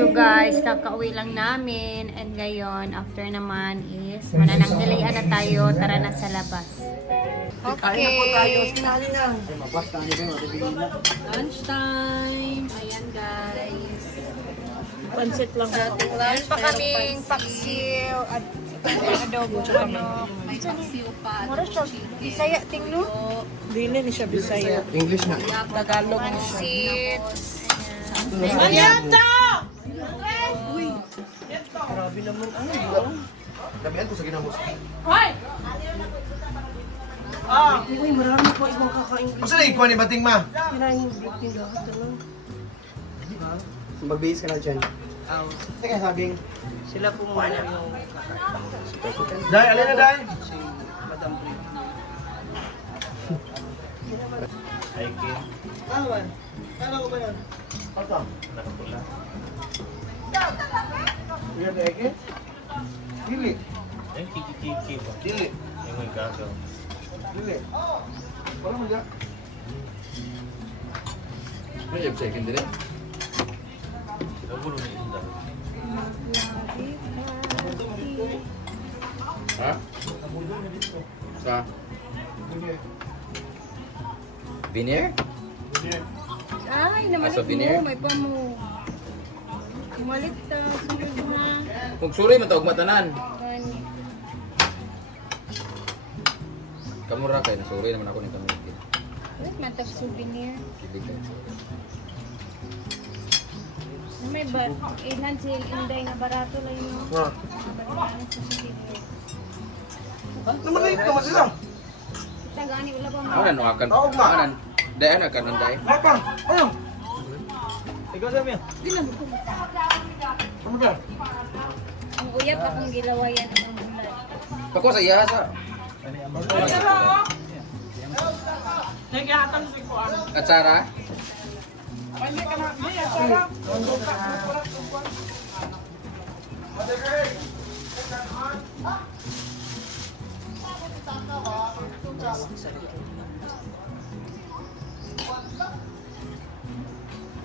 So guys, kakauwi lang namin. And ngayon, after naman is, mananangdilian na tayo. Tara na sa labas. Okay. Lunchtime. Ayan guys. Pansit lang. Meron pa kaming paksiw at adobo. May paksiw pa. Mura siya. Bisaya, tingno? Dili ni siya Bisaya. English na. Tagalog ni siya. Pansit. Marianta! Uy! Grabe naman. Damihan ko sa ginamos. Uy, marami pa ibang kaka-English. Masa na ikuha ni Bating Ma? Maraming group nila. Mag-base ka na dyan. Teka, sabing. Sila po muna yung Day, alin na Day? si Madam Bri. Ano ba? Ano ko ba yan? Ano? Nakapula. Yan na eke? Dili. Yung kiki-kiki ba? Dili. Yung may gagaw. Dili. Wala mo dyan. May yung second din eh? Nagulo na inda. Ha? Sa? Binier? Ay, namalit souvenir? mo. May pa mo. Malit ta. Sunod na. Kung suri, matawag matanan. Gani. Kamura kayo, nasuri naman ako ng kamiti. Wait, matag souvenir. Ibig ka. May ba? Ilan si Inday na barato lang yun. Ha? Balikan sa souvenir. Naman naman sila. Kita gani, wala pa mo. Ano akan? Oh, Ano akan? Dayan akan nanday. Apa? Ano? Ikaw sa miya? Ano ba? Ang uyap akong gilawayan ang ulan. Ako sa iya sa. Nagihatan si Kuan. At Sara? Pwede ka na. Maya, Sarah.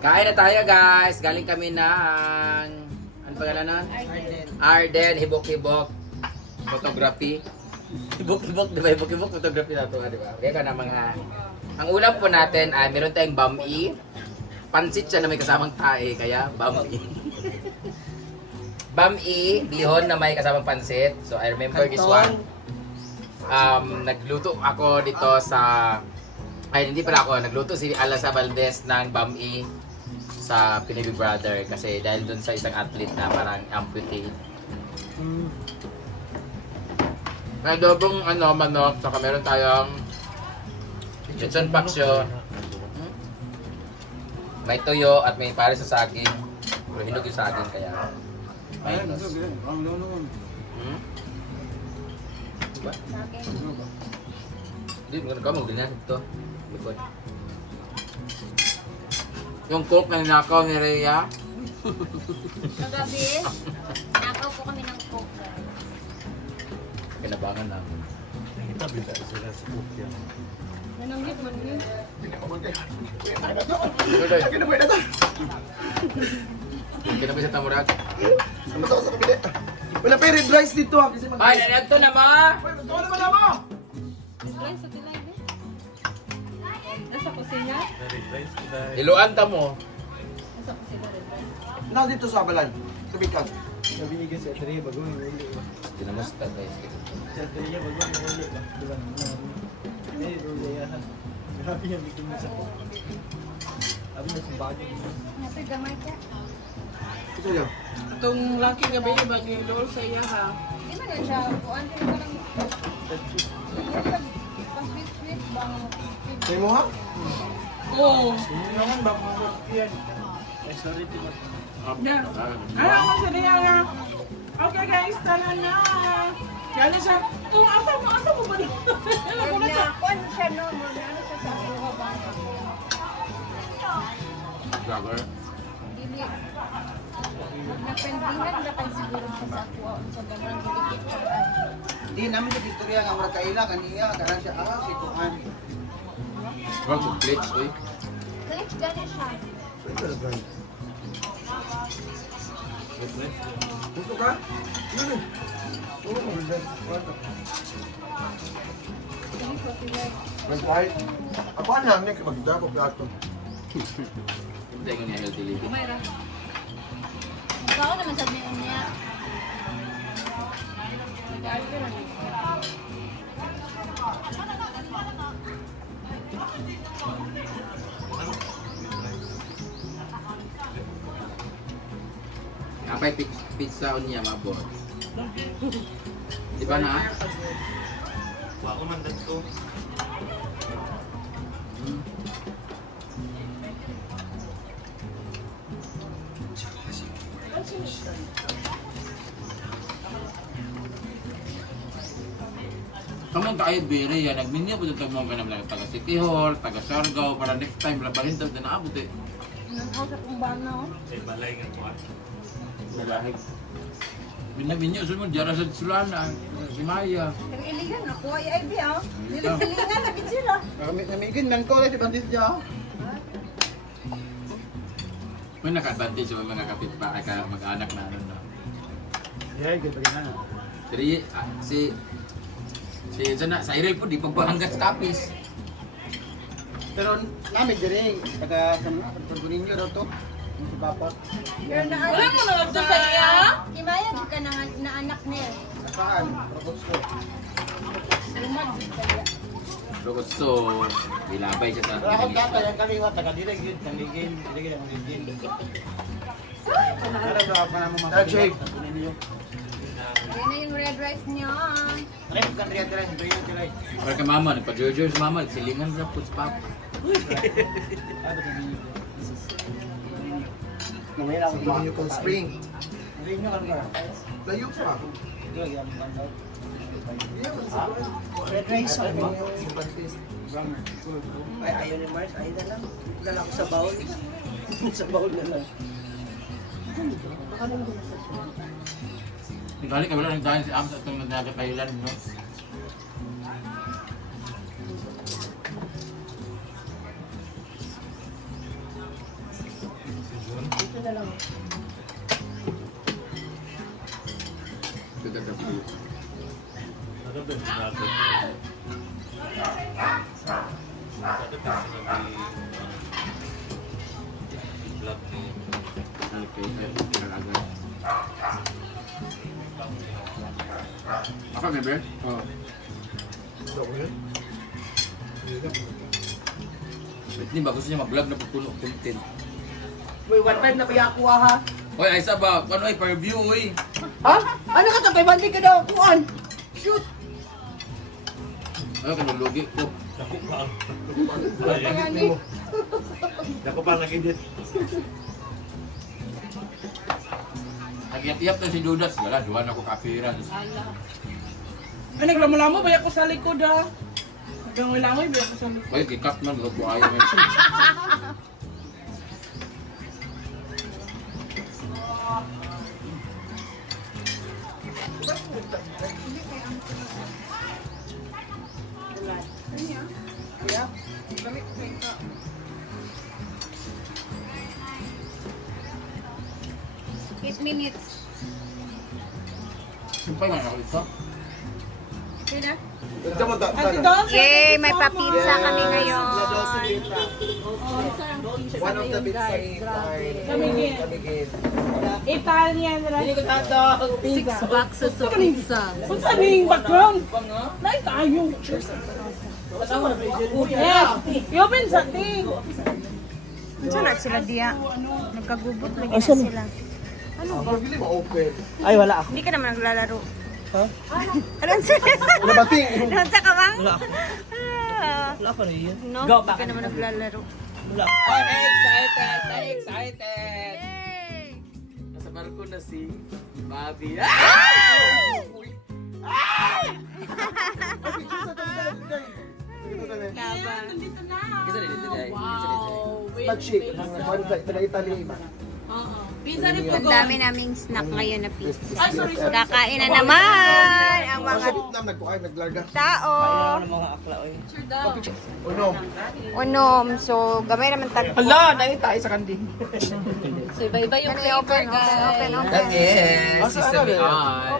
Kain na tayo guys. Galing kami ng ano pangalan nun? Arden, hibok-hibok photography. Hibok-hibok, di ba? Hibok-hibok photography na ito, di ba? Kaya ka na mga... Ang ulam po natin ay meron tayong bami. Pansit siya na may kasamang tae, kaya bami. Bami, bihon na may kasamang pansit. So I remember this one. Nagluto ako dito sa... Ay, hindi pala ako. Nagluto si Alasa Valdez ng bami sa Pinoy Big Brother kasi dahil dun sa isang athlete na parang amputee. May adobong manok, saka meron tayong lechon paksyo. May tuyo at may pares sa saging. Pero hinog yung saging kaya minus. Diba? Hindi, maganda ka magdinan ito. Likod. Yung coke na ninakaw ni Rhea. Kagabi, nakaw po kami ng coke. Kinabangan namin. Tabi na sila sa kukya. Nananggit man yun. Kinabay na ito! Kinabay sa tamurat. Sama sa kabila. Wala pa red rice dito ah. Kasi Ay, nanito na ma! ito naman na mo! Guys, sa tilay eh. Nasa kusina? Na-replace ko dahil. Iluan ta mo. Nasa kusina rin. Na dito sa balan. Tubig ka. Sabi niya kasi ito rin bago yung uli. Tinamusta guys. Ito rin bago yung uli. Diba? Eh, uli yan. Grabe yung bikin mo sa ko. Sabi na sa bagay. Nasa gamay ka. Ito yan. Itong laki gabi yung bagay doon sa iya ha. Hindi man na siya. Kuan din ko lang. Pa-sweet-sweet bang. Kaya mo ha? Oo. Naman ba kung yan? Ay, sorry, Timo. Yeah. Ano mo sa niya nga? Okay guys, tara na. Kaya siya, kung asa mo ba na? Alam ko na siya. Kuan siya no. Ano siya sa akin ba? Vlogger. Dili. Nagpendingan na tayo siguro siya sa ako. Sa ganang dilikit siya. Hindi namin sa istorya nga mura kaila kaniya. Karang siya si Tuhan. Wag mo glitch, oy. Glitch gani siya. Gusto ka? Oo, Mag-try. Ako alam niya kung magdako plato. Hindi ko niya healthy living. Ako naman sabihin niya. Kapay pizza on niya, mabot. Di ba na? Wako man ko. Kamu tayo bere ya, nagminyo po dito mga ganang taga City Hall, taga Siargao, para next time wala pa rin tayo na abot eh. Nang sa kumbana, oh. Sa balay nga ko. Malahig. Binabinyo, sunod, diyara sa Sulana, si Maya. Pero iligan, nakuha yung idea, oh. Silingan na gid sila. Namigin lang ko, di ba din siya? May naka-advantage sa mga kapitbahay ka mag-anak na ano na. Yeah, good pa na. Pero sa Irel po, di pagbahanggat sa kapis. Pero namin din taga pagkunin niyo daw to. Yung si Papa. Pero Wala mo na ito sa iya? Imayan ka na anak niya. Saan? Robots ko. Lumad kaya. Lukot so, bilabay siya sa Pero ako data yung kaliwa, taga direk yun, taligin, taligin ang ligin. Ano ba pa naman mga shake? Yan na yung red rice niya. Ano yung country at rin? Ito yung kilay. Para kay mama, nagpa-jojo sa mama, silingan sa po sa papa. Namira ako sa Cold Spring. Rinyo ka ba? Layo pa. Red rice ba? Ay, ayaw ni Mars, ayaw na lang. Dala ko sa bowl. Sa bowl na lang. Tinggali ka wala nang dahil si Ams at itong nagkakailan, no? Ito na lang. Ito na kasi. Ano ba natin? Okay, talaga. Ako, member? Oo. Hindi ba gusto niya mag-vlog na pupuno ng content? Uy, one time na kaya kuha ha? Hoy, ay isa ba? Ano ay per view, uy? Ha? Ano ka tapay? Bandi ka daw, kuhan! Shoot! Ano, kanulugi ko. Dako pa. Dako pa nag-edit. Nagyap-yap na si Dudas. Wala, duwan ako kapiran. Ay, naglamulamo ba ako sa likod ah? Naglangoy-langoy ba ako sa likod? Hoy, kikat man, lupo ayaw mo. Kuya? 8 minutes. Sumpay man ako ito. Okay na? Ate Dawson, Yay! May papizza kami ngayon. One of the pizza Kamigin. Italian rice. 6 boxes of pizza. Kung saan yung background? Naik tayo. Yes. Open sa ting. Saan na sila diya? Nagkagubot lagi na sila. Ano ba? Ay, wala ako. Hindi ka naman naglalaro. Ha? Ano sila? Wala bating. Nansa ka bang? Wala. Ah, Wala pa rin yun. no, hindi ka naman naglalaro. Wala. I'm excited! I'm excited! Yay! Nasa barko na si Bobby. Laban. Nandito na. Kisa rin ito, Jay. Kisa rin ito. Wow. Wait, Pag-shake. wait. Taga Italy ba? Oo. Pizza ni Ang Pugo. dami naming snack ngayon na pizza. Ay, sorry. Kakain na naman ang mga Sa Vietnam, naglarga. tao. mga akla, oy. Unom. Unom. So, gamay naman tagpo. Hala, nahin tayo sa kandi. So, iba-iba yung Open, open, open, That open. is Sister May.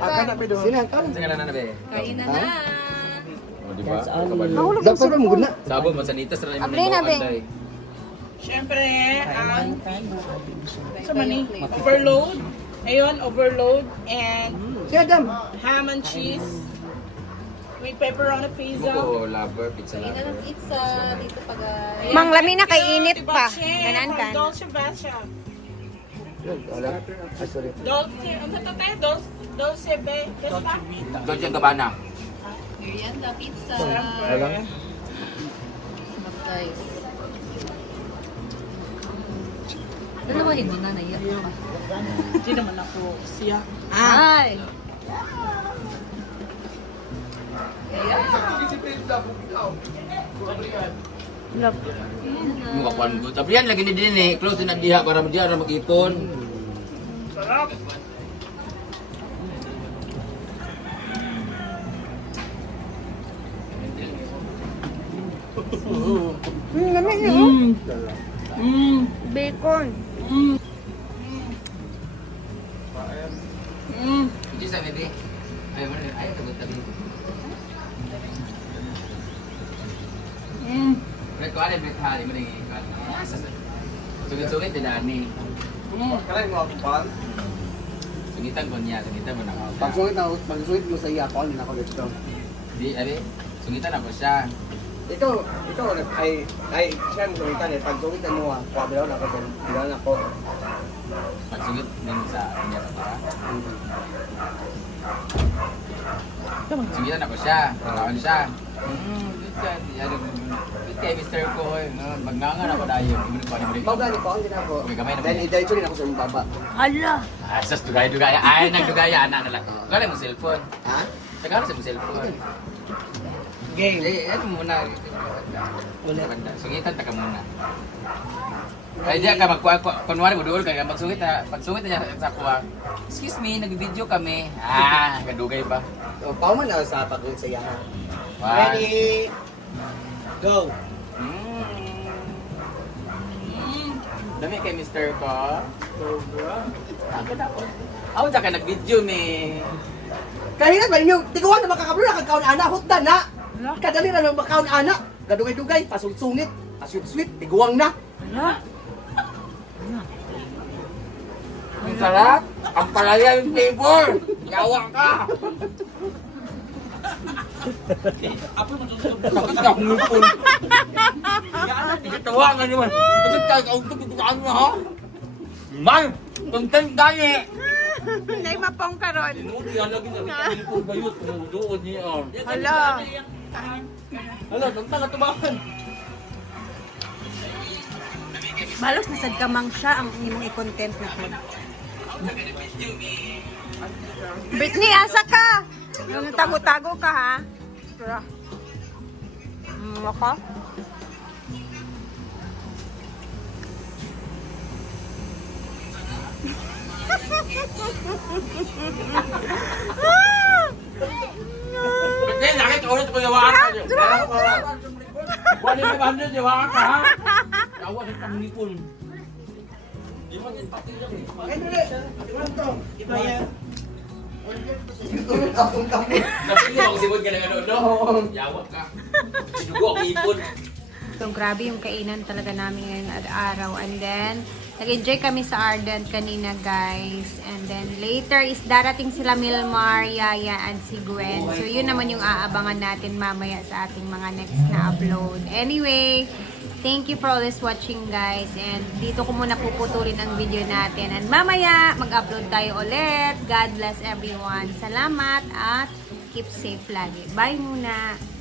Akan na pa doon. Sinang kan. Saan ka na be? Kainan na. O, di ba? Mahulog Dapat pa mo guna. Sabon, masanitas na Abli na, Beng. Siyempre, ang sa mani, overload. Ayun, overload. And Si Adam. ham and cheese. With pepperoni pizza. Buko, lover, pizza Kainan ng lover. pizza dito pag... Mang lami na kay init pa. Tibache, Ganan from kan. Dolce Vita. Wala. Ay, sorry. Dolce, ano to tayo? Dolce Vita. Doon yung gabana. Merienda pizza. Wala. Guys. Dalawahin mo na, naiyak ka. Hindi naman ako siya. Ay! Yung kakuan ko. Tapi yan, lagi ni din eh. Close na diha para diha na mag-ipon. Sarap. Lami niyo. Bacon. Hindi sa bebe. Ayaw mo na. Ayaw tabi tabi. Red ko alin, red hali mo na yung ikan. Sugit-sugit, dinami. Kalay mo ako pa. Sungitan ko niya, sungitan mo na ako. Pagsulit mo sa iya, ako hindi na ako dito. Di, abi, sungitan ako siya. Ito, ay, siya mo sumitan eh. Pag sumitan mo ah, kuwabilaw na ako dyan. Bilaw na ako. Pagsungit din sa kanya sa para. Sungitan ako siya, nakawan siya. Good ka, good kay Mr. Ko. Magngangan ako dahil. Hindi mo na Mau gani po, ang ginako. Okay, kamay na po. Then, i-diretso rin ako sa yung baba. Hala. Asas, dugay-dugaya. Ay, nagdugaya, anak na lang. Gala mo cellphone. Ha? Tagala sa mo cellphone. Game. Eh, ano muna. Wala. Sungitan ta ka muna. Ay, diya ka magkuha. Kunwari mo doon ka. Pagsungit na niya sa kuha. Excuse me, nag-video kami. Ah, kadugay pa. So, pauman na sa pag-ulit sa iya. One. Ready? Go! Dami kay Mr. Ko. Agad ako. Ako ka nag-video ni. Kanina ba ninyo, tiguan na makakablo na kagkaon ana, hutdan na! Kadali na ng makaon ana, gadugay-dugay, pasungsungit, asweet-sweet, tiguang na! Ang sarap. Ang palaya yung flavor. Yawa ka. Bakit ka humipon? Tawagan naman. Bakit ka kauntok-tukaan mo ha? Man, content gani. Nay mapong karon. Hindi lagi na humipon bayot. Doon niya. Hala. Hala, tanta ka tubakan. Balos na sad kamang siya ang imong i-content na po. Britney, asa ka? Yung tago-tago ka ha? Tara. Ako? Hindi, nakit ka ulit ko yawaan ka. Wala na ba handa yawaan ka ha? Yawa sa pangipon. Di man yung pati lang eh. Iba yan. Napili ako sibod ka ng ano, no? Yawa ka. Sinugo ako ipon. So, grabe yung kainan talaga namin ngayong araw. And then, nag-enjoy kami sa Ardent kanina, guys. And then, later is darating sila Milmar, Yaya, and si Gwen. So, yun naman yung aabangan natin mamaya sa ating mga next na upload. Anyway, thank you for always watching, guys. And dito ko muna puputulin ang video natin. And mamaya, mag-upload tayo ulit. God bless everyone. Salamat at keep safe lagi. Bye muna!